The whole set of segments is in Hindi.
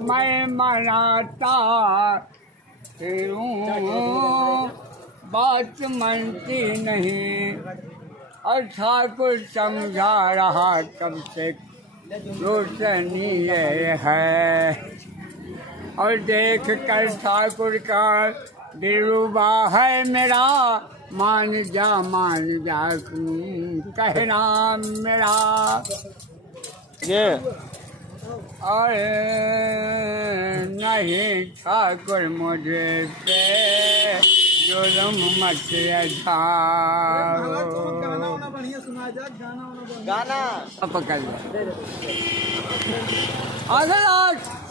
मैं मनाता हूँ, बात मनती नहीं। और ठाकुर समझा रहा कब से रोशनी ये है। और देख कर ठाकुर का दिलरुबा है मेरा, मान जा कहना मेरा। ये और नहीं ठाकुर मुझे पे जुल्म मच गाना पकड़ अगला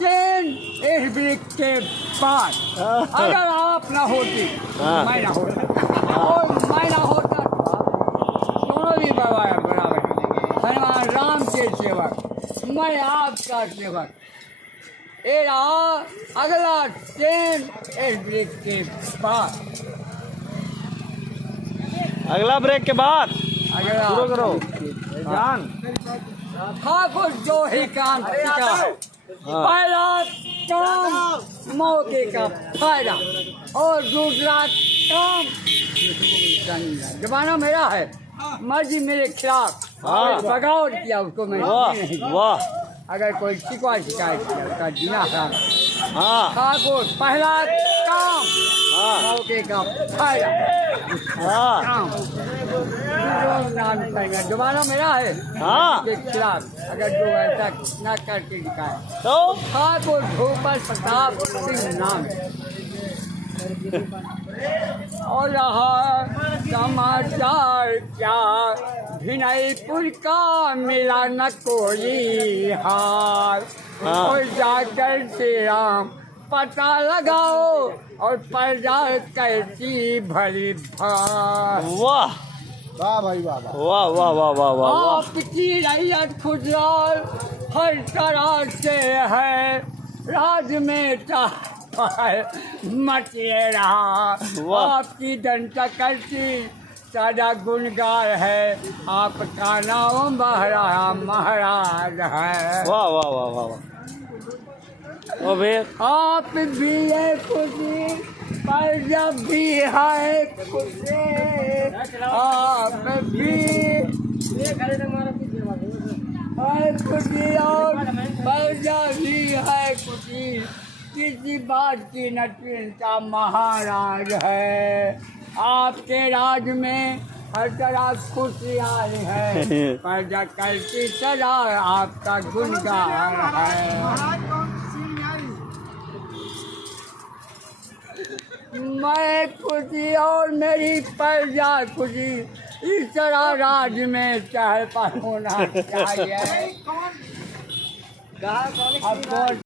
चैन इस वृक्ष के बाद अगर आप ना होती मैं ना होता और मैं ना होता दोनों भी बराबर हनुमान राम के सेवक, मैं आपका सेवक। ये रहा अगला ट्रेन इस ब्रेक के बाद। अगला ब्रेक के बाद अगला शुरू करो। जान ठाकुर जो ही काम सीखा है, पहला काम मौके का फायदा और दूसरा काम जमाना मेरा है, मर्जी मेरे खिलाफ बगावत किया उसको मैं नहीं। वाह, अगर कोई शिकवा शिकायत किया उसका जीना हराम। हाँ ठाकुर पहला काम मौके का फायदा काम जमाना मेरा है के खिलाफ अगर जो ऐसा न करके दिखाए तो ठाकुर भूपल प्रताप सिंह नाम। और रहा समाचार क्या भिनयपुर का मिला न कोई हार। और जाकर श्री राम पता लगाओ और प्रजा कैसी भरी भार। वाह वाह भाई वाह वाह वाह वाह वाह वाह। आपकी रैयत खुशहाल हर तरह से है, राज में मचे रहा। आपकी दंता करती सादा गुणगार है, आपका नाम महाराज है। वाह वाह वाह वाह वाह। आप भी है खुशी पर जब भी है खुशी, आप भी है खुशी और पर जब भी है खुशी, किसी बात की न चिंता महाराज है। आपके राज में हर तरह खुशियाँ है, प्रजा करती सदा आपका गुणगान है। मैं खुशी और मेरी प्रजा खुशी, इस तरह राज में चाहे होना चाहिए।